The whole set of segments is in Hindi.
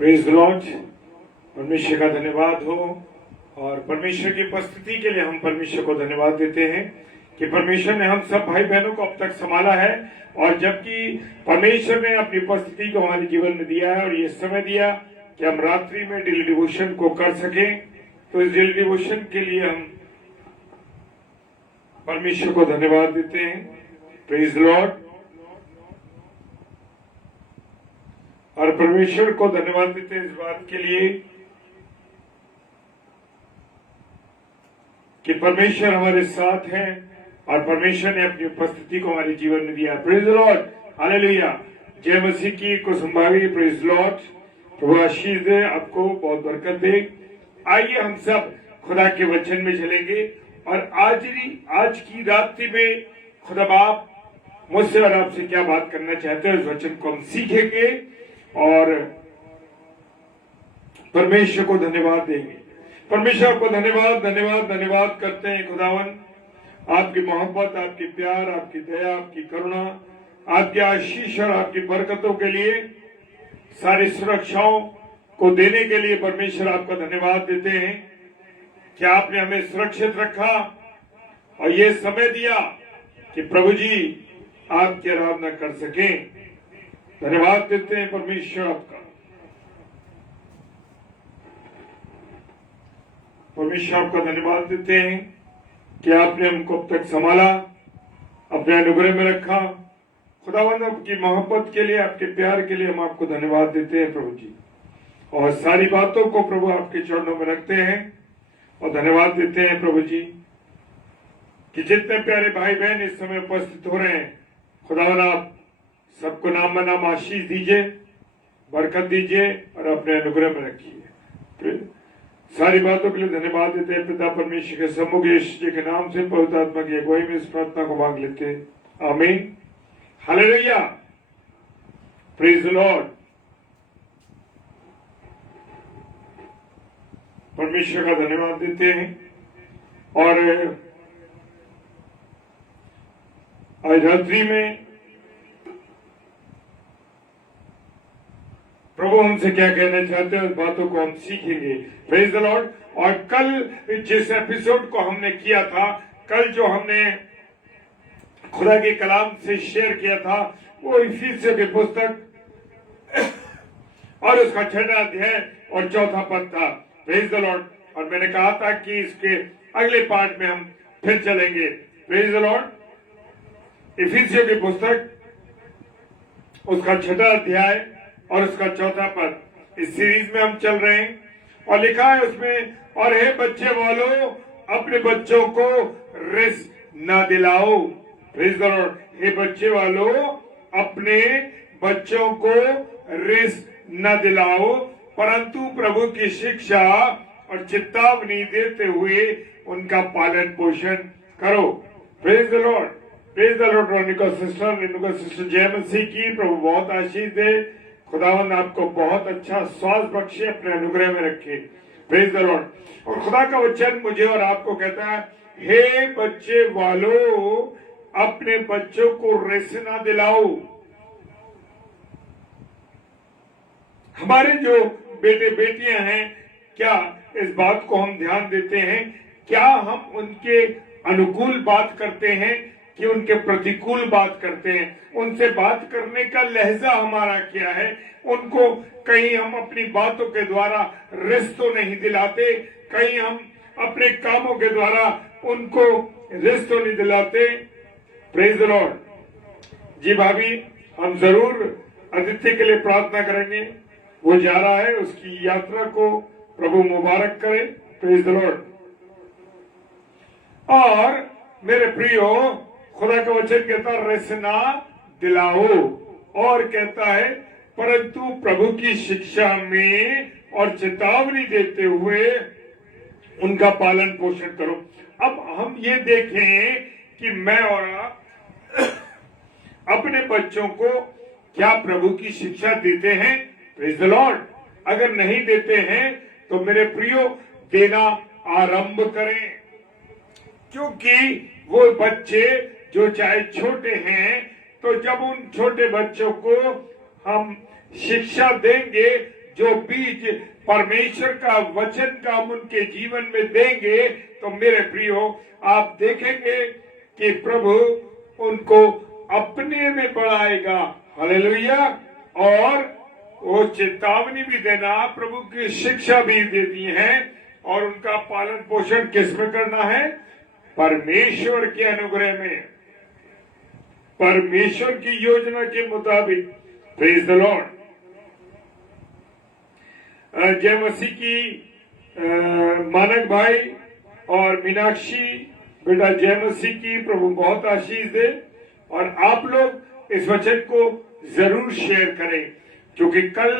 Praise the Lord. परमेश्वर का धन्यवाद हो और परमेश्वर की उपस्थिति के लिए हम परमेश्वर को धन्यवाद देते हैं कि परमेश्वर ने हम सब भाई बहनों को अब तक संभाला है और जबकि परमेश्वर ने अपनी उपस्थिति को हमारे जीवन में दिया है और ये समय दिया कि हम रात्रि में डेली डिवोशन को कर सके, तो इस डेली डिवोशन के लिए हम परमेश्वर को धन्यवाद देते हैं। Praise the Lord. और परमेश्वर को धन्यवाद देते हैं इस बात के लिए कि परमेश्वर हमारे साथ है और परमेश्वर ने अपनी उपस्थिति को हमारे जीवन में दिया। Praise the Lord, hallelujah. जय मसीह की को संभावी। Praise the Lord. प्रभु आशीष दे, आपको बहुत बरकत दे। आइए हम सब खुदा के वचन में चलेंगे और आज की रात्रि में खुदा बाप मुझसे और आपसे क्या बात करना चाहते हैं, इस वचन को हम सीखेंगे और परमेश्वर को धन्यवाद देंगे। परमेश्वर को धन्यवाद धन्यवाद धन्यवाद करते हैं खुदावन, आपकी मोहब्बत, आपकी प्यार, आपकी दया, आपकी करुणा, आपकी आशीष और आपकी बरकतों के लिए, सारी सुरक्षाओं को देने के लिए परमेश्वर आपका धन्यवाद देते हैं कि आपने हमें सुरक्षित रखा और ये समय दिया कि प्रभु जी आपकी आराधना कर सकें। धन्यवाद देते हैं परमेश्वर आपका। परमेश्वर आपका धन्यवाद देते हैं कि आपने हमको अब तक संभाला, अपने अनुग्रह में रखा। खुदावंद आपकी मोहब्बत के लिए, आपके प्यार के लिए हम आपको धन्यवाद देते हैं प्रभु जी, और सारी बातों को प्रभु आपके चरणों में रखते हैं और धन्यवाद देते हैं प्रभु जी कि जितने प्यारे भाई बहन इस समय उपस्थित हो रहे हैं, खुदावंद आप सबको नाम में नाम आशीष दीजिए, बरकत दीजिए और अपने अनुग्रह में रखिए। सारी बातों के लिए धन्यवाद देते हैं पिता परमेश्वर के सम्मुख यीशु जी के नाम से पवित्र आत्मा की अगुवाई में इस प्रार्थना को मांग लेते हैं, आमीन, हालेलुया। Praise the Lord. परमेश्वर का धन्यवाद देते हैं और आज रात्रि में प्रभु हमसे क्या कहना चाहते हैं, उस बातों को हम सीखेंगे। Praise the Lord. और कल जिस एपिसोड को हमने किया था, कल जो हमने खुदा के कलाम से शेयर किया था, वो इफिसियों की पुस्तक और उसका 6वां अध्याय और 4वां पद था। Praise the Lord. और मैंने कहा था कि इसके अगले पार्ट में हम फिर चलेंगे। Praise the Lord. इफिसियों की पुस्तक, उसका 6वां अध्याय और उसका 4वां पद, इस सीरीज में हम चल रहे हैं और लिखा है उसमें, और हे बच्चे वालों अपने बच्चों को रिस न दिलाओ। Praise the Lord. हे बच्चे वालों अपने बच्चों को रिस न दिलाओ, परंतु प्रभु की शिक्षा और चेतावनी देते हुए उनका पालन पोषण करो। Praise the Lord. Praise the Lord. Renuka sister जय मसीह की। प्रभु बहुत आशीष दे। खुदावंद आपको बहुत अच्छा श्वास बख्शे, अपने अनुग्रह में रखे। Praise the Lord. और खुदा का वचन मुझे और आपको कहता है, हे बच्चे वालों अपने बच्चों को रिस ना दिलाओ। हमारे जो बेटे बेटियां हैं, क्या इस बात को हम ध्यान देते हैं? क्या हम उनके अनुकूल बात करते हैं कि उनके प्रतिकूल बात करते हैं? उनसे बात करने का लहजा हमारा क्या है? उनको कहीं हम अपनी बातों के द्वारा रिस तो नहीं दिलाते, कहीं हम अपने कामों के द्वारा उनको रिस तो नहीं दिलाते। Praise the Lord. जी भाभी, हम जरूर अतिथि के लिए प्रार्थना करेंगे। वो जा रहा है, उसकी यात्रा को प्रभु मुबारक करे। Praise the Lord. और मेरे प्रियो, खुदा का वचन कहता है रिस ना दिलाओ, और कहता है परंतु प्रभु की शिक्षा में और चेतावनी देते हुए उनका पालन पोषण करो। अब हम ये देखें कि मैं और आप अपने बच्चों को क्या प्रभु की शिक्षा देते हैं? Praise the Lord. अगर नहीं देते हैं तो मेरे प्रियो देना आरंभ करें, क्योंकि वो बच्चे जो चाहे छोटे हैं, तो जब उन छोटे बच्चों को हम शिक्षा देंगे जो बीज परमेश्वर का वचन का हम उनके जीवन में देंगे, तो मेरे प्रियो आप देखेंगे कि प्रभु उनको अपने में बढ़ाएगा। हालेलुया। और वो चेतावनी भी देना, प्रभु की शिक्षा भी देती है, और उनका पालन पोषण किसमें करना है? परमेश्वर के अनुग्रह में, परमेश्वर की योजना के मुताबिक। Praise the Lord. जय मसीह की मानक भाई और मीनाक्षी बेटा, जय मसीह की। प्रभु बहुत आशीष दे, और आप लोग इस वचन को जरूर शेयर करें, क्योंकि कल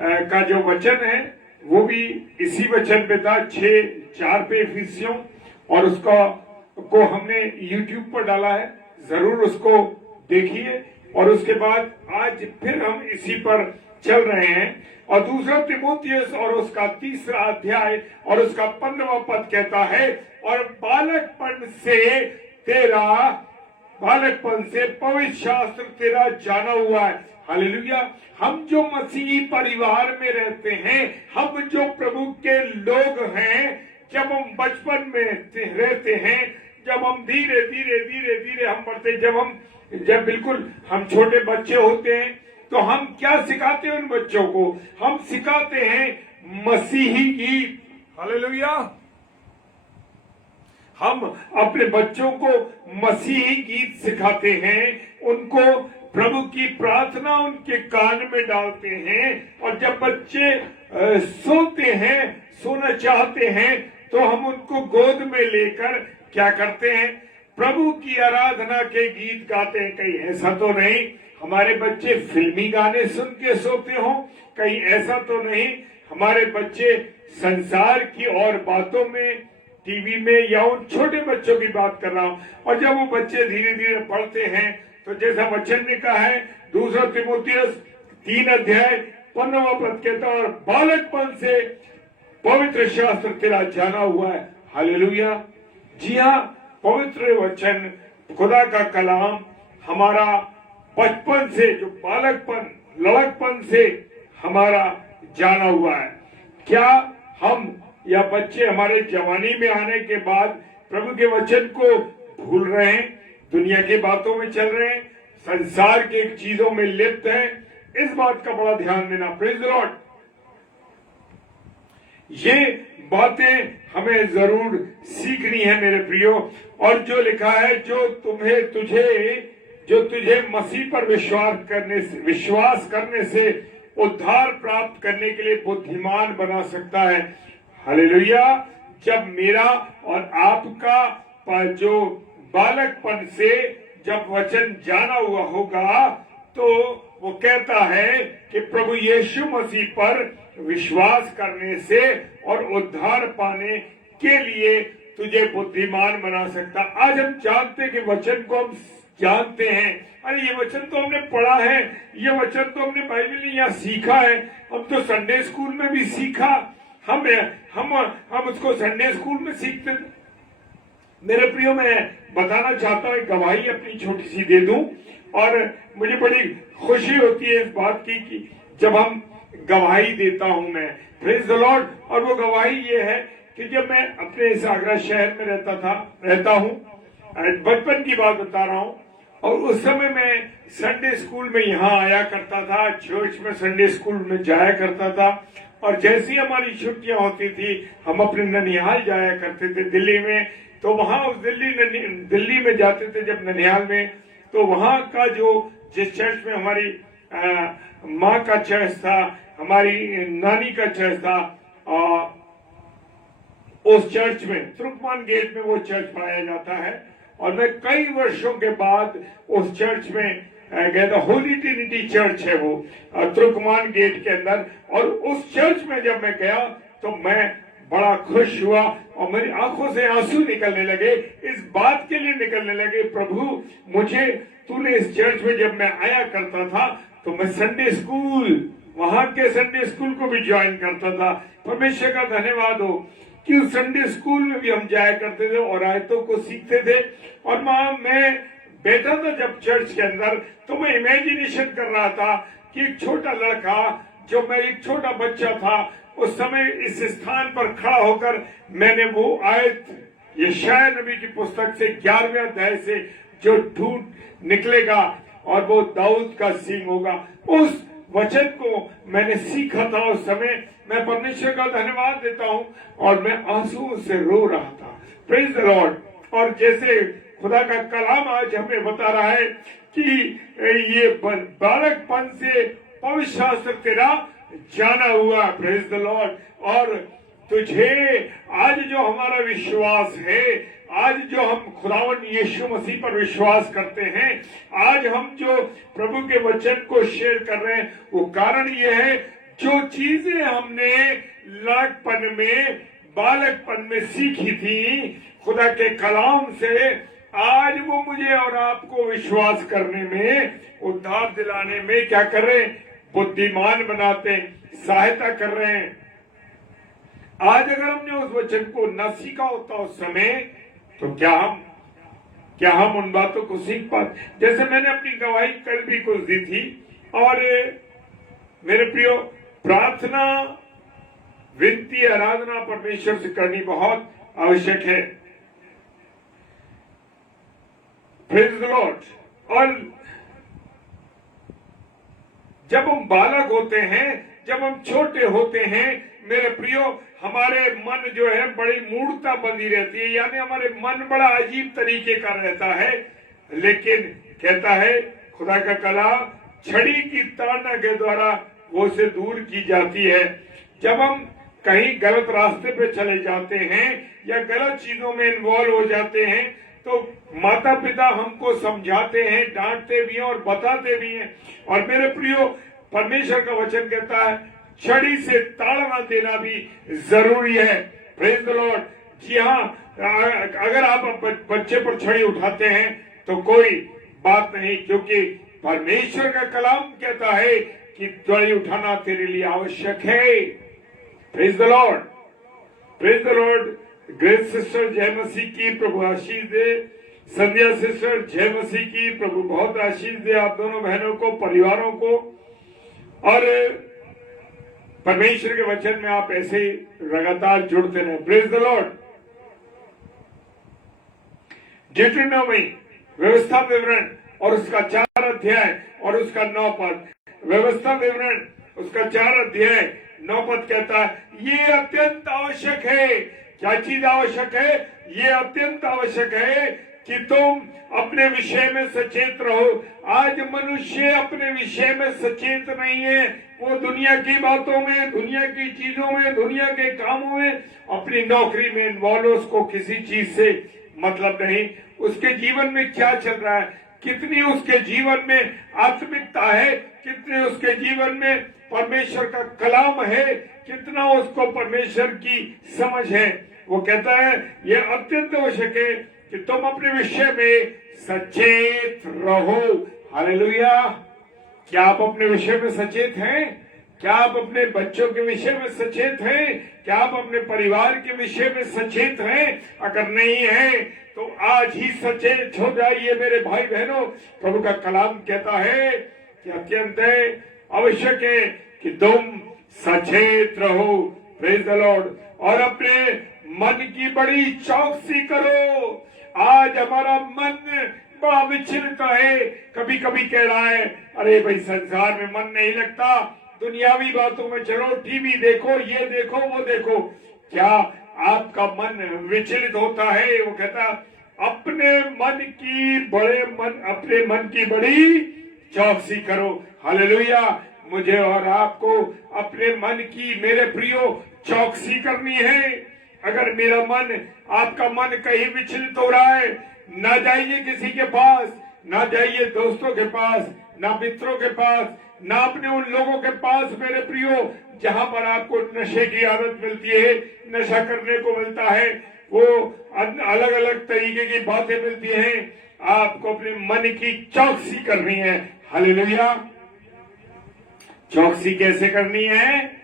का जो वचन है वो भी इसी वचन पे था, 6:4 पे इफिसियों, और उसका को हमने YouTube पर डाला है, जरूर उसको देखिए। और उसके बाद आज फिर हम इसी पर चल रहे हैं, और दूसरा तिमोथियस और उसका 3रा अध्याय और उसका 15वां पद कहता है, और बालकपन से पवित्र शास्त्र तेरा जाना हुआ है। हालेलुया। हम जो मसीही परिवार में रहते हैं, हम जो प्रभु के लोग हैं, जब हम बचपन में रहते हैं, जब हम धीरे धीरे हम बढ़ते, जब बिल्कुल हम छोटे बच्चे होते हैं, तो हम क्या सिखाते हैं उन बच्चों को? हम सिखाते हैं मसीही गीत। हालेलुया। हम अपने बच्चों को मसीही गीत सिखाते हैं, उनको प्रभु की प्रार्थना उनके कान में डालते हैं, और जब बच्चे सोते हैं, सोना चाहते हैं, तो हम उनको गोद में लेकर क्या करते हैं? प्रभु की आराधना के गीत गाते हैं। कहीं ऐसा तो नहीं हमारे बच्चे फिल्मी गाने सुन के सोते हो, कहीं ऐसा तो नहीं हमारे बच्चे संसार की और बातों में, टीवी में, या उन छोटे बच्चों की बात कर रहा हूं। और जब वो बच्चे धीरे धीरे पढ़ते हैं, तो जैसा वचन ने कहा है, 2 तिमोथियस 3:15 पद कहता है, और बालकपन से पवित्र शास्त्र तेरा जाना हुआ है। हालेलुया। जी हाँ, पवित्र वचन, खुदा का कलाम हमारा बचपन से, जो बालकपन, लड़कपन से हमारा जाना हुआ है। क्या हम या बच्चे हमारे जवानी में आने के बाद प्रभु के वचन को भूल रहे हैं, दुनिया की बातों में चल रहे हैं, संसार के चीजों में लिप्त हैं? इस बात का बड़ा ध्यान देना। Praise the Lord. ये बातें हमें जरूर सीखनी है मेरे प्रियो। और जो लिखा है, जो तुझे मसीह पर विश्वास करने से उद्धार प्राप्त करने के लिए बुद्धिमान बना सकता है। हालेलुया। जब मेरा और आपका जो बालकपन से जब वचन जाना हुआ होगा, तो वो कहता है कि प्रभु यीशु मसीह पर विश्वास करने से और उद्धार पाने के लिए तुझे बुद्धिमान बना सकता। आज हम जानते हैं कि वचन को हम जानते हैं, अरे ये वचन तो हमने पढ़ा है, ये वचन तो हमने बाइबल में यहाँ सीखा है, हम तो संडे स्कूल में भी सीखा, हम उसको संडे स्कूल में सीखते। मेरे प्रियो, मैं बताना चाहता हूँ, गवाही अपनी छोटी सी दे दूं, और मुझे बड़ी खुशी होती है इस बात की कि जब हम गवाही देता हूं मैं। Praise the Lord. और वो गवाही ये है कि जब मैं अपने इस आगरा शहर में रहता हूं, बचपन की बात बता रहा हूं, और उस समय मैं संडे स्कूल में यहाँ आया करता था, चर्च में संडे स्कूल में जाया करता था। और जैसी हमारी छुट्टियां होती थी, हम अपने ननिहाल जाया करते थे दिल्ली में। तो वहां उस दिल्ली में जाते थे जब ननिहाल में, तो वहां का जिस चर्च में हमारी माँ का चर्च था, हमारी नानी का चर्च था, उस चर्च में तुर्कमान गेट में वो चर्च पाया जाता है। और मैं कई वर्षों के बाद उस चर्च में गया था। होली ट्रिनिटी चर्च है वो, तुर्कमान गेट के अंदर। और उस चर्च में जब मैं गया तो मैं बड़ा खुश हुआ, और मेरी आंखों से आंसू निकलने लगे, इस बात के लिए निकलने लगे, प्रभु मुझे तूने इस चर्च में, जब मैं आया करता था तो मैं संडे स्कूल, वहां के संडे स्कूल को भी ज्वाइन करता था। परमेश्वर का धन्यवाद हो कि उस संडे स्कूल में भी हम जाया करते थे और आयतों को सीखते थे। और मैं बैठा था जब चर्च के अंदर, तो मैं इमेजिनेशन कर रहा था कि एक छोटा लड़का जो मैं एक छोटा बच्चा था उस समय इस स्थान पर खड़ा होकर मैंने वो आयत यशायाह नबी की पुस्तक से 11वें अध्याय से जो ढूंढ निकलेगा और वो दाऊद का सींग होगा, उस वचन को मैंने सीखा था। उस समय मैं परमेश्वर का धन्यवाद देता हूं और मैं आंसुओं से रो रहा था। Praise the Lord. और जैसे खुदा का कलाम आज हमें बता रहा है कि ये बालकपन से पवित्र शास्त्र तेरा जाना हुआ। Praise the Lord. और तुझे आज जो हमारा विश्वास है, आज जो हम खुदावन यीशु मसीह पर विश्वास करते हैं, आज हम जो प्रभु के वचन को शेयर कर रहे हैं, वो कारण ये है जो चीजें हमने लड़कपन में बालकपन में सीखी थी खुदा के कलाम से, आज वो मुझे और आपको विश्वास करने में, उद्धार दिलाने में क्या कर रहे हैं, बुद्धिमान बनाते, सहायता कर रहे हैं। आज अगर हमने उस वचन को न सीखा होता उस समय, तो क्या हम उन बातों को सीख पाते। जैसे मैंने अपनी गवाही कल भी कुछ दी थी, और मेरे प्रियो, प्रार्थना, विनती, आराधना परमेश्वर से करनी बहुत आवश्यक है। Praise the Lord. और जब हम बालक होते हैं, जब हम छोटे होते हैं, मेरे प्रियो, हमारे मन जो है बड़ी मूर्खता बंधी रहती है, यानी हमारे मन बड़ा अजीब तरीके का रहता है। लेकिन कहता है खुदा का कलाम, छड़ी की ताड़ना के द्वारा वो से दूर की जाती है। जब हम कहीं गलत रास्ते पे चले जाते हैं या गलत चीजों में इन्वॉल्व हो जाते हैं, तो माता पिता हमको समझाते हैं, डांटते भी हैं और बताते भी हैं। और मेरे प्रियो, परमेश्वर का वचन कहता है छड़ी से ताड़ना देना भी जरूरी है। Praise the Lord. जी हाँ, अगर आप बच्चे पर छड़ी उठाते हैं तो कोई बात नहीं, क्योंकि परमेश्वर का कलाम कहता है कि छड़ी उठाना तेरे लिए आवश्यक है। Praise the Lord. Praise the Lord. Great sister जय मसीह की, प्रभु आशीष दे। संध्या सिस्टर जय मसीह की, प्रभु बहुत आशीष दे आप दोनों बहनों को, परिवारों को। और परमेश्वर के वचन में आप ऐसे लगातार जुड़ते रहे। Praise the Lord. डियूटेरोनोमी, व्यवस्था विवरण और उसका 4 अध्याय और उसका 9 पद। व्यवस्था विवरण उसका 4 अध्याय 9 पद कहता है, ये अत्यंत आवश्यक है। क्या चीज आवश्यक है? ये अत्यंत आवश्यक है कि तुम अपने विषय में सचेत रहो। आज मनुष्य अपने विषय में सचेत नहीं है। वो दुनिया की बातों में, दुनिया की चीजों में, दुनिया के कामों में, अपनी नौकरी में इन्वॉल्व, उसको किसी चीज से मतलब नहीं। उसके जीवन में क्या चल रहा है, कितनी उसके जीवन में आत्मिकता है, कितने उसके जीवन में परमेश्वर का कलाम है, कितना उसको परमेश्वर की समझ है। वो कहता है ये अत्यंत आवश्यक है कि तुम अपने विषय में सचेत रहो। हालेलुया। क्या आप अपने विषय में सचेत हैं? क्या आप अपने बच्चों के विषय में सचेत हैं? क्या आप अपने परिवार के विषय में सचेत हैं? अगर नहीं है तो आज ही सचेत हो जाइए मेरे भाई बहनों। प्रभु का कलाम कहता है कि अत्यंत आवश्यक है कि तुम सचेत रहो। Praise the Lord. और अपने मन की बड़ी चौकसी करो। आज हमारा मन बड़ा विचलित है, कभी कभी कह रहा है अरे भाई संसार में मन नहीं लगता, दुनियावी बातों में चलो, टीवी देखो, ये देखो, वो देखो। क्या आपका मन विचलित होता है? वो कहता अपने मन की बड़ी चौकसी करो। हालेलुया। मुझे और आपको अपने मन की, मेरे प्रियो, चौकसी करनी है। अगर मेरा मन, आपका मन कहीं विचलित हो रहा है, ना जाइए किसी के पास, ना जाइए दोस्तों के पास, ना मित्रों के पास, ना अपने उन लोगों के पास मेरे प्रियो जहां पर आपको नशे की आदत मिलती है, नशा करने को मिलता है, वो अलग अलग तरीके की बातें मिलती हैं। आपको अपने मन की चौकसी करनी है। हालेलुया। चौकसी कैसे करनी है?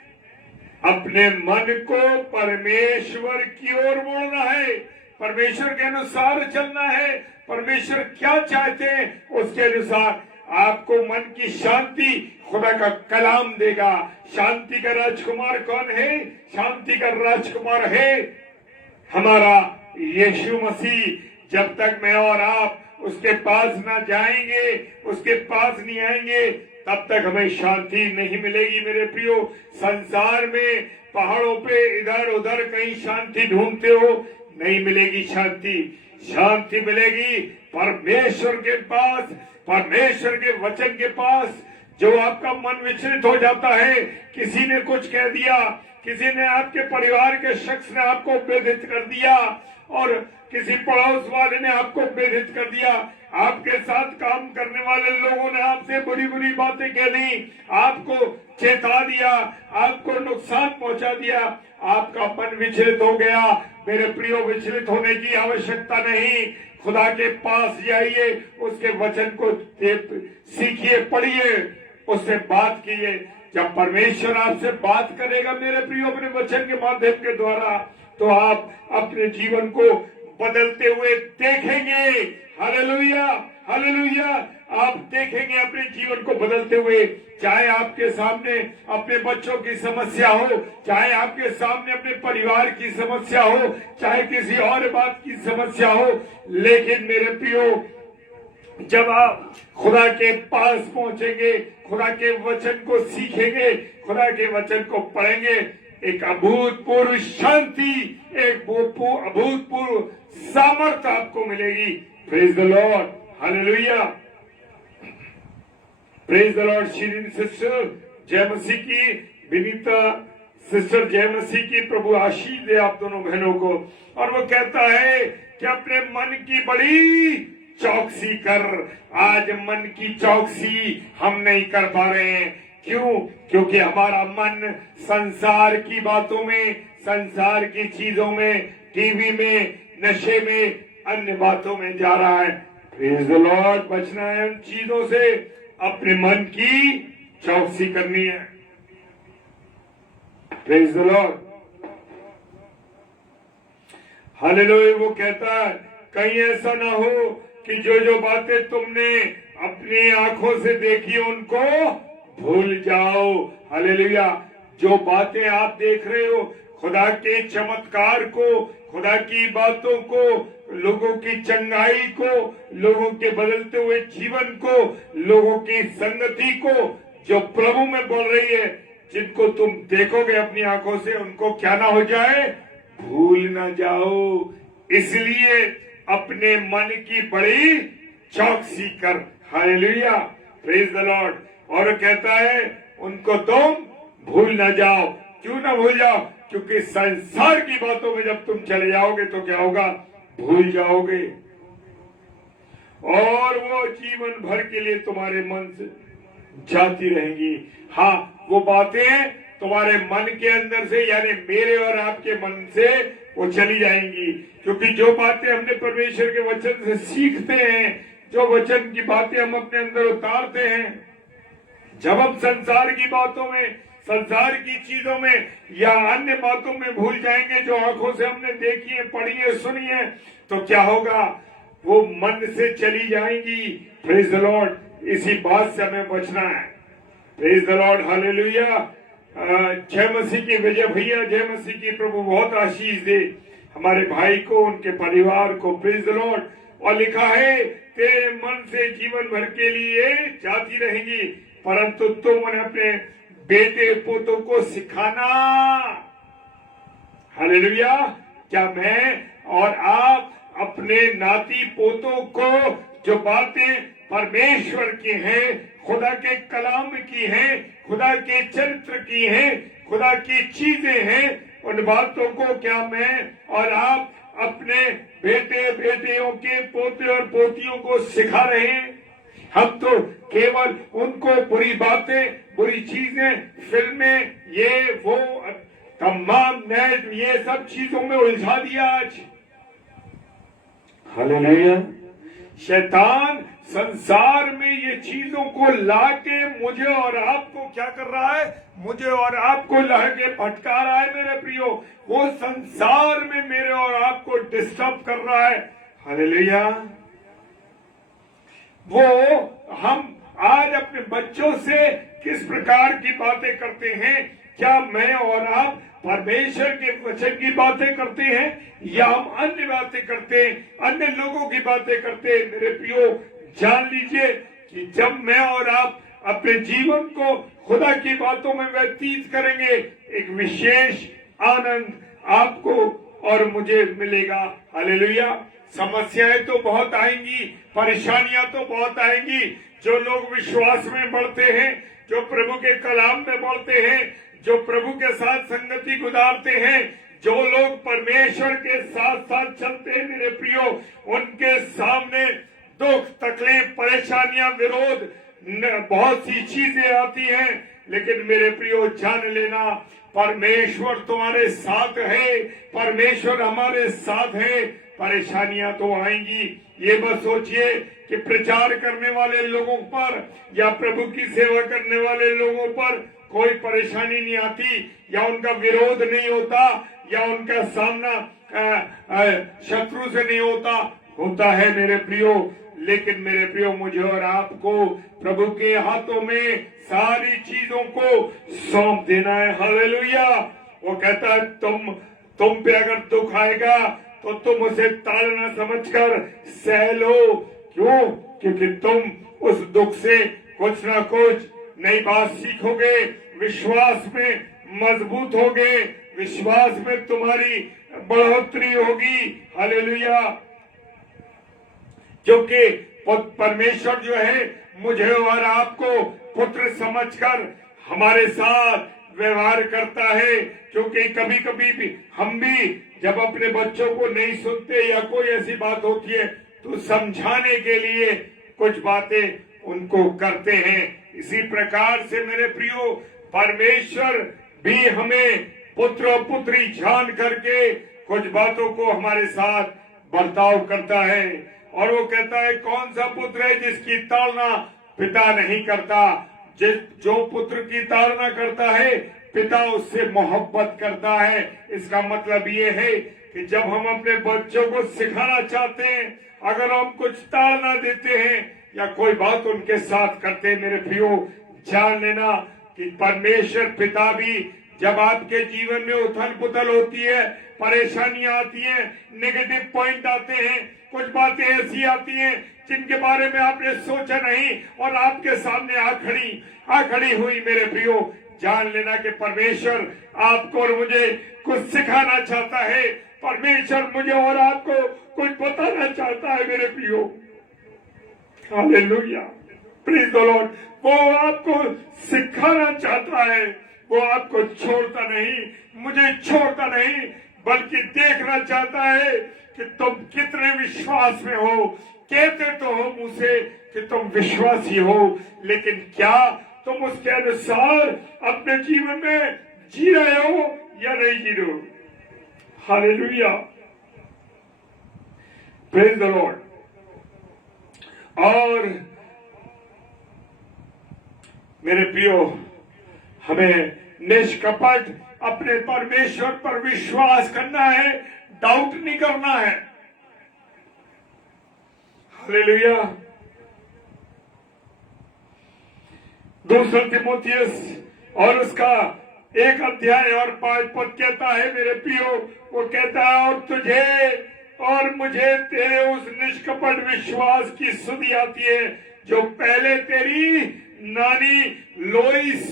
अपने मन को परमेश्वर की ओर मोड़ना है, परमेश्वर के अनुसार चलना है। परमेश्वर क्या चाहते हैं उसके अनुसार आपको मन की शांति खुदा का कलाम देगा। शांति का राजकुमार कौन है? शांति का राजकुमार है हमारा यीशु मसीह। जब तक मैं और आप उसके पास ना जाएंगे, उसके पास नहीं आएंगे, तब तक हमें शांति नहीं मिलेगी। मेरे प्रियो, संसार में पहाड़ों पे इधर उधर कहीं शांति ढूंढते हो, नहीं मिलेगी शांति। शांति मिलेगी परमेश्वर के पास, परमेश्वर के वचन के पास। जो आपका मन विचलित हो जाता है, किसी ने कुछ कह दिया, किसी ने आपके परिवार के शख्स ने आपको बेइज्जत कर दिया, और किसी पड़ोस वाले ने आपको बेइज्जत कर दिया, आपके साथ काम करने वाले लोगों ने आपसे बुरी बुरी बातें कह दी, आपको चेता दिया, आपको नुकसान पहुंचा दिया, आपका मन विचलित हो गया। मेरे प्रियो, विचलित होने की आवश्यकता नहीं। खुदा के पास जाइए, उसके वचन को सीखिए, पढ़िए, उससे बात कीजिए। जब परमेश्वर आपसे बात करेगा मेरे प्रियो अपने वचन के माध्यम के द्वारा, तो आप अपने जीवन को बदलते हुए देखेंगे। Hallelujah, hallelujah. आप देखेंगे अपने जीवन को बदलते हुए। चाहे आपके सामने अपने बच्चों की समस्या हो, चाहे आपके सामने अपने परिवार की समस्या हो, चाहे किसी और बात की समस्या हो, लेकिन मेरे प्रियो, जब आप खुदा के पास पहुंचेंगे, खुदा के वचन को सीखेंगे, खुदा के वचन को पढ़ेंगे, एक अभूतपूर्व शांति, एक अभूतपूर्व सामर्थ्य आपको मिलेगी। Praise the Lord, hallelujah, praise the Lord. Shirin sister जय मसीह की, विनीता सिस्टर जय मसीह की, प्रभु आशीष दे आप दोनों बहनों को। और वो कहता है कि अपने मन की बड़ी चौकसी कर। आज मन की चौकसी हम नहीं कर पा रहे हैं। क्यों? क्योंकि हमारा मन संसार की बातों में, संसार की चीजों में, टीवी में, नशे में, अन्य बातों में जा रहा है। Praise the Lord. बचना है उन चीजों से, अपने मन की चौकसी करनी है। Praise the Lord, hallelujah. वो कहता है कहीं ऐसा ना हो कि जो जो बातें तुमने अपनी आंखों से देखी उनको भूल जाओ। हालेलुया। जो बातें आप देख रहे हो, खुदा के चमत्कार को, खुदा की बातों को, लोगों की चंगाई को, लोगों के बदलते हुए जीवन को, लोगों की संगति को, जो प्रभु में बोल रही है, जिनको तुम देखोगे अपनी आंखों से, उनको क्या ना हो जाए, भूल ना जाओ। इसलिए अपने मन की बड़ी चौकसी कर। Hallelujah, praise the Lord. और कहता है उनको तुम भूल ना जाओ। क्यों ना भूल जाओ? क्योंकि संसार की बातों में जब तुम चले जाओगे तो क्या होगा? भूल जाओगे, और वो जीवन भर के लिए तुम्हारे मन से जाती रहेंगी। हाँ, वो बातें तुम्हारे मन के अंदर से, यानी मेरे और आपके मन से वो चली जाएंगी। क्योंकि जो बातें हमने परमेश्वर के वचन से सीखते हैं, जो वचन की बातें हम अपने अंदर उतारते हैं, जब हम संसार की बातों में, संसार की चीजों में या अन्य बातों में भूल जाएंगे, जो आंखों से हमने देखी है, पढ़ी है, सुनी है, तो क्या होगा? वो मन से चली जाएंगी। Praise the Lord. इसी बात से हमें बचना है। Praise the Lord, hallelujah. जय मसीह की विजय भैया, जय मसीह की, प्रभु बहुत आशीष दे हमारे भाई को, उनके परिवार को। Praise the Lord. और लिखा है तेरे मन से जीवन भर के लिए जाती रहेंगी, परंतु तुम उन्हें अपने बेटे पोतों को सिखाना। हालेलुया। क्या मैं और आप अपने नाती पोतों को जो बातें परमेश्वर की हैं, खुदा के कलाम की हैं, खुदा के चरित्र की हैं, खुदा की चीजें हैं, उन बातों को क्या मैं और आप अपने बेटे बेटियों के पोते और पोतियों को सिखा रहे हैं? हम तो केवल उनको बुरी बातें, बुरी चीजें, फिल्में, ये वो तमाम नेट, ये सब चीजों में उलझा दिया आज। हालेलुया। शैतान संसार में ये चीजों को लाके मुझे और आपको क्या कर रहा है? मुझे और आपको लाके भटका रहा है। मेरे प्रियो, वो संसार में मेरे और आपको डिस्टर्ब कर रहा है। हालेलुया। वो हम आज अपने बच्चों से किस प्रकार की बातें करते हैं? क्या मैं और आप परमेश्वर के वचन की बातें करते हैं या हम अन्य बातें करते हैं, अन्य लोगों की बातें करते हैं? मेरे प्रियो, जान लीजिए कि जब मैं और आप अपने जीवन को खुदा की बातों में व्यतीत करेंगे, एक विशेष आनंद आपको और मुझे मिलेगा। हालेलुया। समस्याएं तो बहुत आएंगी, परेशानियां तो बहुत आएंगी। जो लोग विश्वास में बढ़ते हैं, जो प्रभु के कलाम में बढ़ते हैं, जो प्रभु के साथ संगति गुजारते हैं, जो लोग परमेश्वर के साथ साथ चलते हैं, मेरे प्रियो, उनके सामने दुख, तकलीफ, परेशानियां, विरोध, बहुत सी चीजें आती हैं। लेकिन मेरे प्रियो, जान लेना, परमेश्वर तुम्हारे साथ है, परमेश्वर हमारे साथ है। परेशानियां तो आएंगी, ये बस सोचिए कि प्रचार करने वाले लोगों पर या प्रभु की सेवा करने वाले लोगों पर कोई परेशानी नहीं आती, या उनका विरोध नहीं होता, या उनका सामना शत्रु से नहीं होता है मेरे प्रियो। लेकिन मेरे प्रियो, मुझे और आपको प्रभु के हाथों में सारी चीजों को सौंप देना है। हालेलुया। वो कहता है तुम पे अगर दुख आएगा तो तुम उसे ताड़ना समझकर सह लो। क्यों? क्योंकि तुम उस दुख से कुछ ना कुछ नई बात सीखोगे, विश्वास में मजबूत होगे, विश्वास में तुम्हारी बढ़ोतरी होगी। हालेलुया। क्योंकि परमेश्वर जो है मुझे और आपको पुत्र समझकर हमारे साथ व्यवहार करता है। क्योंकि कभी कभी भी हम भी जब अपने बच्चों को नहीं सुनते या कोई ऐसी बात होती है तो समझाने के लिए कुछ बातें उनको करते हैं। इसी प्रकार से मेरे प्रियो, परमेश्वर भी हमें पुत्र और पुत्री जान करके कुछ बातों को हमारे साथ बर्ताव करता है। और वो कहता है, कौन सा पुत्र है जिसकी ताड़ना पिता नहीं करता? जो पुत्र की ताड़ना करता है, पिता उससे मोहब्बत करता है। इसका मतलब ये है कि जब हम अपने बच्चों को सिखाना चाहते हैं, अगर हम कुछ ताड़ना देते हैं या कोई बात उनके साथ करते हैं, मेरे प्रियो, जान लेना कि परमेश्वर पिता भी जब आपके जीवन में उथल पुथल होती है, परेशानियां आती हैं, नेगेटिव पॉइंट आते हैं, कुछ बातें ऐसी आती हैं जिनके बारे में आपने सोचा नहीं और आपके सामने आ खड़ी हुई, मेरे प्रियो, जान लेना कि परमेश्वर आपको और मुझे कुछ सिखाना चाहता है। परमेश्वर मुझे और आपको कुछ बताना चाहता है, मेरे प्रियो। Hallelujah, praise the Lord. वो आपको सिखाना चाहता है, वो आपको छोड़ता नहीं, मुझे छोड़ता नहीं, बल्कि देखना चाहता है कि तुम कितने विश्वास में हो। कहते तो हो मुंह से कि तुम विश्वासी हो, लेकिन क्या तुम उसके अनुसार अपने जीवन में जी रहे हो या नहीं जी रहे हो? Hallelujah, praise the Lord. और मेरे प्रियो, हमें निष्कपट अपने परमेश्वर पर विश्वास करना है, डाउट नहीं करना है। हालेलुया। दूसरा तीमुथियुस और उसका 1 अध्याय और 5 पद कहता है, मेरे प्रियो, वो कहता है, और तुझे और मुझे तेरे उस निष्कपट विश्वास की सुधि आती है जो पहले तेरी नानी लोइस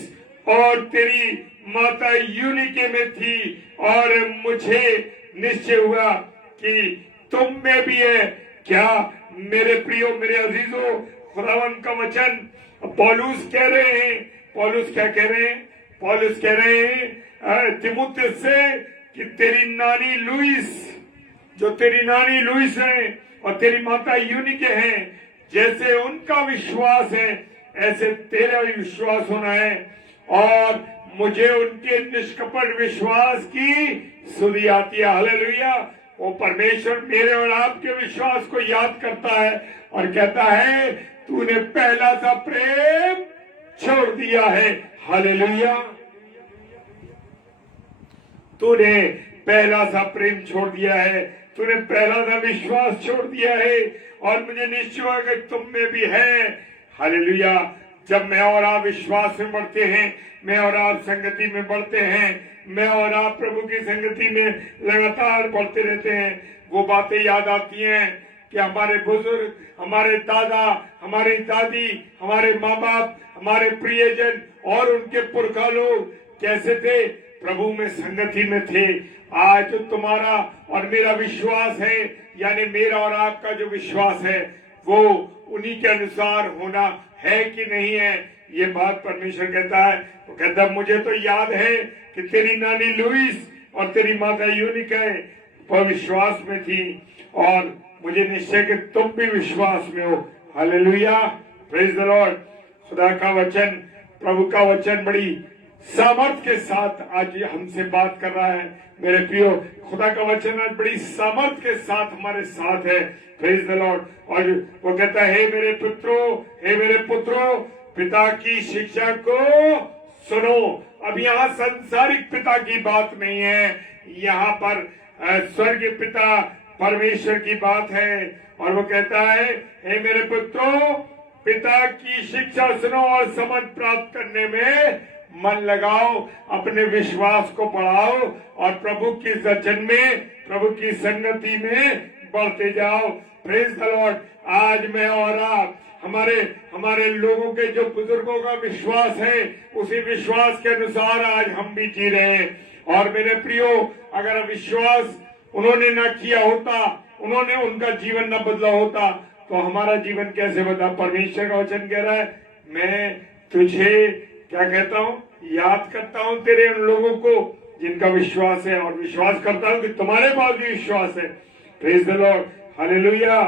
और तेरी माता यूनिके में थी, और मुझे निश्चय हुआ कि तुम में भी है। क्या मेरे प्रियो, मेरे अजीजों, खुदावंद का वचन पौलुस कह रहे हैं। पौलुस क्या कह रहे हैं? पौलुस कह रहे हैं तीमुथियुस से कि तेरी नानी लुइस, जो तेरी नानी लुइस है और तेरी माता यूनिके हैं, जैसे उनका विश्वास है ऐसे तेरा विश्वास होना है। और मुझे उनके निष्कपट विश्वास की सुधि आती है। हालेलुया। वो परमेश्वर मेरे और आपके विश्वास को याद करता है और कहता है, तूने पहला सा प्रेम छोड़ दिया है। हालेलुया। तूने पहला सा प्रेम छोड़ दिया है, तूने पहला सा विश्वास छोड़ दिया है, और मुझे निश्चय है कि तुम में भी है। हालेलुया। जब मैं और आप विश्वास में बढ़ते हैं, मैं और आप संगति में बढ़ते हैं, मैं और आप प्रभु की संगति में लगातार बढ़ते रहते हैं, वो बातें याद आती हैं कि हमारे बुजुर्ग, हमारे दादा, हमारी दादी, हमारे माँ बाप, हमारे प्रियजन और उनके पुरखा लोग कैसे थे, प्रभु में संगति में थे। आज जो तुम्हारा और मेरा विश्वास है, यानी मेरा और आपका जो विश्वास है, वो उन्हीं के अनुसार होना है कि नहीं है, ये बात परमेश्वर कहता है। वो कहता है मुझे तो याद है कि तेरी नानी लुइस और तेरी माता यूनिका पर विश्वास में थी, और मुझे निश्चय कि तुम भी विश्वास में हो। Hallelujah, praise the Lord. खुदा का वचन, प्रभु का वचन बड़ी सामर्थ के साथ आज हमसे बात कर रहा है। मेरे प्रियो, खुदा का वचन आज बड़ी सामर्थ के साथ हमारे साथ है। Praise the Lord. और वो कहता है, हे मेरे पुत्रों, हे मेरे पुत्रों, पिता की शिक्षा को सुनो। अब यहाँ संसारिक पिता की बात नहीं है, यहाँ पर स्वर्गीय पिता परमेश्वर की बात है। और वो कहता है, हे मेरे पुत्रों, पिता की शिक्षा सुनो और समझ प्राप्त करने में मन लगाओ, अपने विश्वास को बढ़ाओ और प्रभु की वचन में, प्रभु की संगति में बढ़ते जाओ। Praise the Lord. आज मैं और आप, हमारे लोगों के जो बुजुर्गों का विश्वास है, उसी विश्वास के अनुसार आज हम भी जी रहे हैं। और मेरे प्रियो, अगर विश्वास उन्होंने ना किया होता, उन्होंने उनका जीवन न बदला होता, तो हमारा जीवन कैसे बदला। परमेश्वर का वचन कह रहा है, मैं तुझे क्या कहता हूँ, याद करता हूँ तेरे उन लोगों को जिनका विश्वास है, और विश्वास करता हूँ कि तुम्हारे पास भी विश्वास है। Praise the Lord, hallelujah.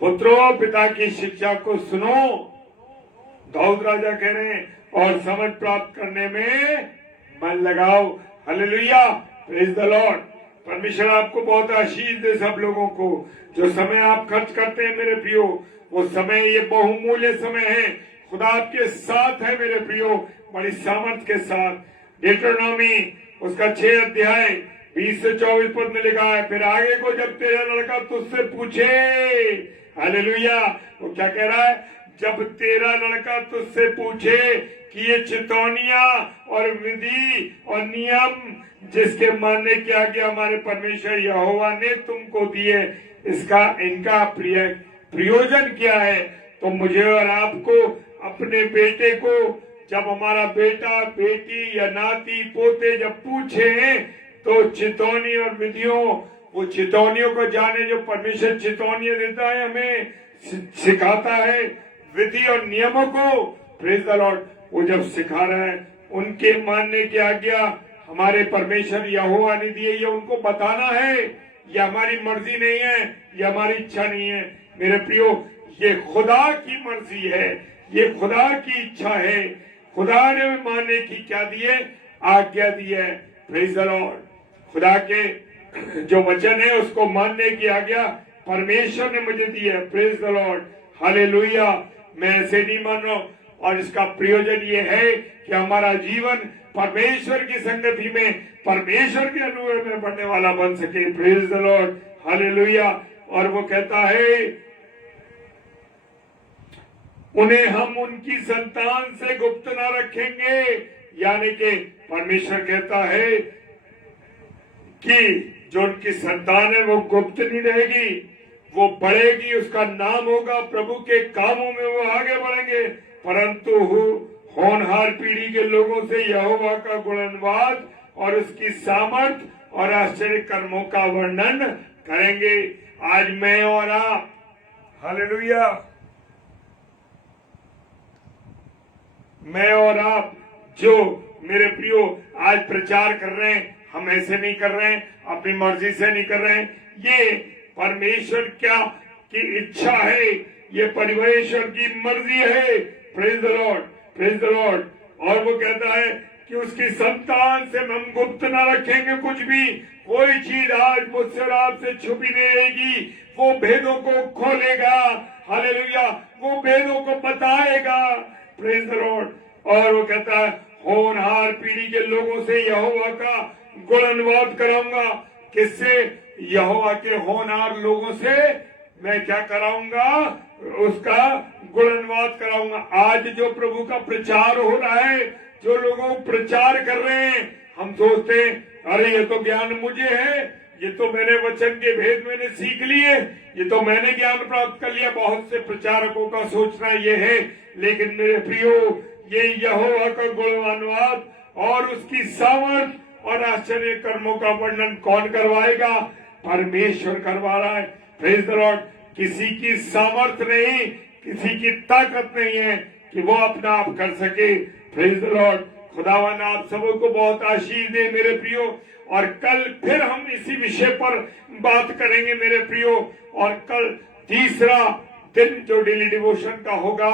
पुत्रों, पिता की शिक्षा को सुनो, दाऊद राजा कह रहे हैं, और समझ प्राप्त करने में मन लगाओ। Hallelujah, praise the Lord. परमेश्वर आपको बहुत आशीष दे सब लोगों को। जो समय आप खर्च करते हैं मेरे प्रियो, वो समय ये बहुमूल्य समय है। खुदा आपके साथ है मेरे प्रियो, बड़ी सामर्थ के साथ। डिटरनॉमी उसका 6 अध्याय 20 से 24 पद में लिखा है, फिर आगे को जब तेरा लड़का तुझसे पूछे, हालेलुया, वो क्या कह रहा है, जब तेरा लड़का तुझसे पूछे कि ये चितौनिया और विधि और नियम जिसके मानने की आज्ञा हमारे परमेश्वर यहोवा ने तुमको दिए, इनका प्रयोजन क्या है, तो मुझे और आपको, अपने बेटे को, जब हमारा बेटा, बेटी या नाती, पोते जब पूछे, तो चितौनी और विधियों, वो चितौनियों को जाने जो परमेश्वर चितौनियां देता है, हमें सिखाता है, विधि और नियमों को, प्रेज द लॉर्ड, वो जब सिखा रहा है, उनके मानने की आज्ञा हमारे परमेश्वर यहोवा ने दी है, ये उनको बताना है। ये हमारी मर्जी नहीं है, ये हमारी इच्छा नहीं है। मेरे प्रियो, ये खुदा की मर्जी है, ये खुदा की इच्छा है। खुदा ने मानने की क्या दी है, आज्ञा दी है। Praise the Lord. खुदा के जो वचन है उसको मानने की आज्ञा परमेश्वर ने मुझे दी है। Praise the Lord, hallelujah. मैं ऐसे नहीं मान रहा हूं, और इसका प्रयोजन ये है कि हमारा जीवन परमेश्वर की संगति में, परमेश्वर के अनुग्रह में बढ़ने वाला बन सके। Praise the Lord, hallelujah. और वो कहता है, उन्हें हम उनकी संतान से गुप्त न रखेंगे, यानी कि परमेश्वर कहता है कि जो उनकी संतान है वो गुप्त नहीं रहेगी, वो बढ़ेगी, उसका नाम होगा, प्रभु के कामों में वो आगे बढ़ेंगे। परंतु होनहार पीढ़ी के लोगों से यहोवा का गुणवाद और उसकी सामर्थ और आश्चर्य कर्मों का वर्णन करेंगे। आज मैं और आप, हालेलुया, मैं और आप जो मेरे प्रियो आज प्रचार कर रहे हैं, हम ऐसे नहीं कर रहे हैं, अपनी मर्जी से नहीं कर रहे हैं, ये परमेश्वर क्या की इच्छा है, ये परमेश्वर की मर्जी है। Praise the Lord, praise the Lord. और वो कहता है कि उसकी संतान से हम गुप्त न रखेंगे कुछ भी, कोई चीज आज मुझसे और आपसे छुपी नहीं रहेगी। वो भेदों को खोलेगा, हालेलुया, वो भेदों को बताएगा। Praise the Lord. और वो कहता है, होनहार पीढ़ी के लोगों से यहोवा का गुणवाद कराऊंगा। किससे? यहोवा के होनहार लोगों से मैं क्या कराऊंगा? उसका गुणनवाद कराऊंगा। आज जो प्रभु का प्रचार हो रहा है, जो लोगों को प्रचार कर रहे हैं, हम सोचते हैं अरे ये तो ज्ञान मुझे है, ये तो मैंने वचन के भेद मैंने सीख लिए, ये तो मैंने ज्ञान प्राप्त कर लिया। बहुत से प्रचारकों का सोचना ये है, लेकिन मेरे प्रियो, ये यहोवा का गुणवाद और उसकी सामर्थ और आश्चर्य कर्मों का वर्णन कौन करवाएगा? परमेश्वर करवा रहा है। Praise the Lord. किसी की सामर्थ नहीं, किसी की ताकत नहीं है कि वो अपना आप कर सके। Praise the Lord. खुदावन आप सबको बहुत आशीष दे मेरे प्रियो। और कल फिर हम इसी विषय पर बात करेंगे मेरे प्रियो। और कल तीसरा दिन जो डेली डिवोशन का होगा,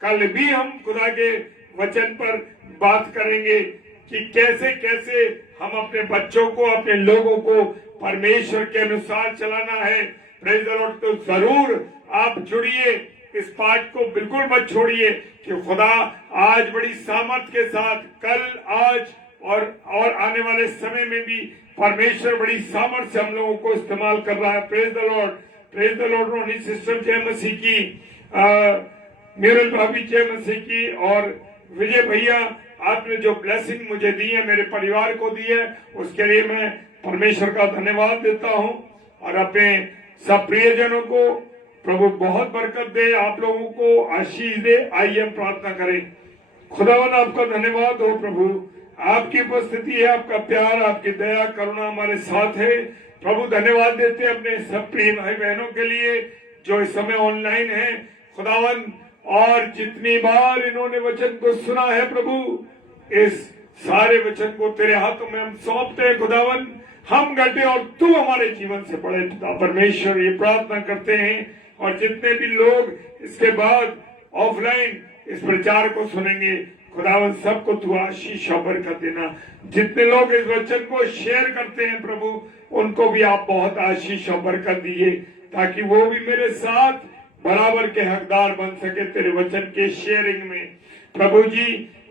कल भी हम खुदा के वचन पर बात करेंगे कि कैसे कैसे हम अपने बच्चों को, अपने लोगों को परमेश्वर के अनुसार चलाना है। Praise the Lord. तो जरूर आप जुड़िए, इस पाठ को बिल्कुल मत छोड़िए कि खुदा आज बड़ी सामर्थ के साथ कल, आज और आने वाले समय में भी परमेश्वर बड़ी सामर्थ से हम लोगों को इस्तेमाल कर रहा है। Praise the Lord. Praise the Lord. Ronnie sister जय मसीह की, मेरल भाभी जय मसीह की, और विजय भैया आपने जो ब्लेसिंग मुझे दी है, मेरे परिवार को दी है, उसके लिए मैं परमेश्वर का धन्यवाद देता हूं। और अपने सब प्रियजनों को प्रभु बहुत बरकत दे, आप लोगों को आशीष दे। आइए हम प्रार्थना करें। खुदावन आपका धन्यवाद हो प्रभु, आपकी उपस्थिति है, आपका प्यार, आपकी दया करुणा हमारे साथ है। प्रभु धन्यवाद देते हैं अपने सब प्रिय भाई बहनों के लिए जो इस समय ऑनलाइन है खुदावन, और जितनी बार इन्होंने वचन को सुना है प्रभु, इस सारे वचन को तेरे हाथों में हम सौंपते हैं खुदावन। हम घटे और तू हमारे जीवन से पढ़े पिता परमेश्वर, ये प्रार्थना करते हैं। और जितने भी लोग इसके बाद ऑफलाइन इस प्रचार को सुनेंगे खुदावन, सबको तू आशीष और बरकत देना। जितने लोग इस वचन को शेयर करते हैं प्रभु, उनको भी आप बहुत आशीष और बरकत दिए, ताकि वो भी मेरे साथ बराबर के हकदार बन सके तेरे वचन के शेयरिंग में। प्रभु जी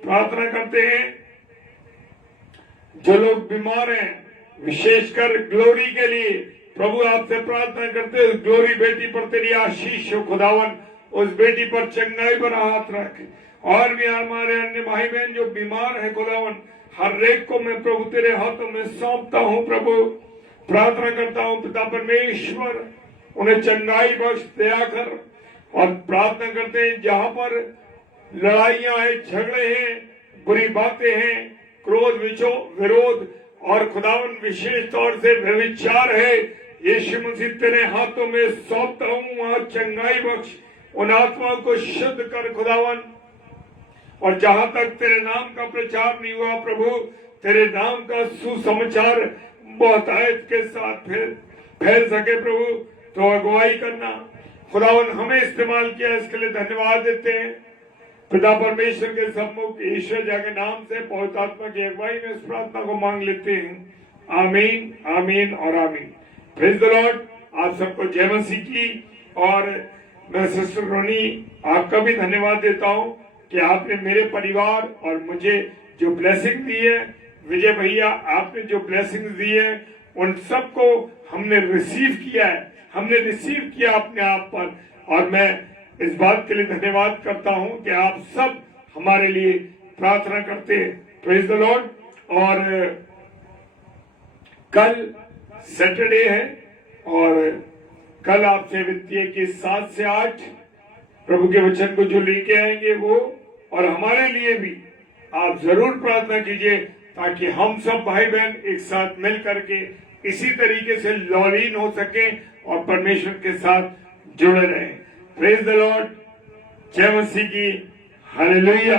प्रार्थना करते हैं जो लोग बीमार हैं, विशेषकर ग्लोरी के लिए प्रभु आपसे प्रार्थना करते हैं, ग्लोरी बेटी पर तेरी आशीष हो खुदावन, उस बेटी पर चंगाई पर हाथ रख। और भी हमारे अन्य भाई बहन जो बीमार है खुदावन, हर एक को मैं प्रभु तेरे हाथों में सौंपता हूँ। प्रभु प्रार्थना करता हूँ पिता परमेश्वर, उन्हें चंगाई बख्श दया कर। और प्रार्थना करते हैं जहाँ पर लड़ाइयां हैं, झगड़े हैं, बुरी बातें हैं, क्रोध विरोध और खुदावन विशेष तौर से व्यभिचार है, यीशु मसीह तेरे हाथों में सौंपता हूँ। वहां चंगाई बख्श, उन आत्माओं को शुद्ध कर खुदावन। और जहां तक तेरे नाम का प्रचार नहीं हुआ प्रभु, तेरे नाम का सुसमाचार बहुतायत के साथ फैल सके प्रभु, तो अगुवाई करना खुदावन। हमें इस्तेमाल किया, इसके लिए धन्यवाद देते हैं पिता परमेश्वर के सम्मुख ईश्वर जा के नाम से पवित्र आत्मा की अगुवाई में इस प्रार्थना को मांग लेते हैं। आमीन, आमीन और आमीन। Praise the Lord. आप सबको जय मसीह की। और मैं सिस्टर रोनी आपका भी धन्यवाद देता हूं कि आपने मेरे परिवार और मुझे जो ब्लेसिंग दी है, विजय भैया आपने जो ब्लेसिंग दी है, उन सबको हमने रिसीव किया है, हमने रिसीव किया अपने आप पर। और मैं इस बात के लिए धन्यवाद करता हूं कि आप सब हमारे लिए प्रार्थना करते हैं। Praise the Lord. और कल सैटरडे है और कल आपसे वित्तीय के 7 से 8 प्रभु के वचन को जो लेके आएंगे वो, और हमारे लिए भी आप जरूर प्रार्थना कीजिए ताकि हम सब भाई बहन एक साथ मिल करके इसी तरीके से लॉलीन हो सके और परमेश्वर के साथ जुड़े रहें। Praise the Lord. जय मसीह की। हालेलुया।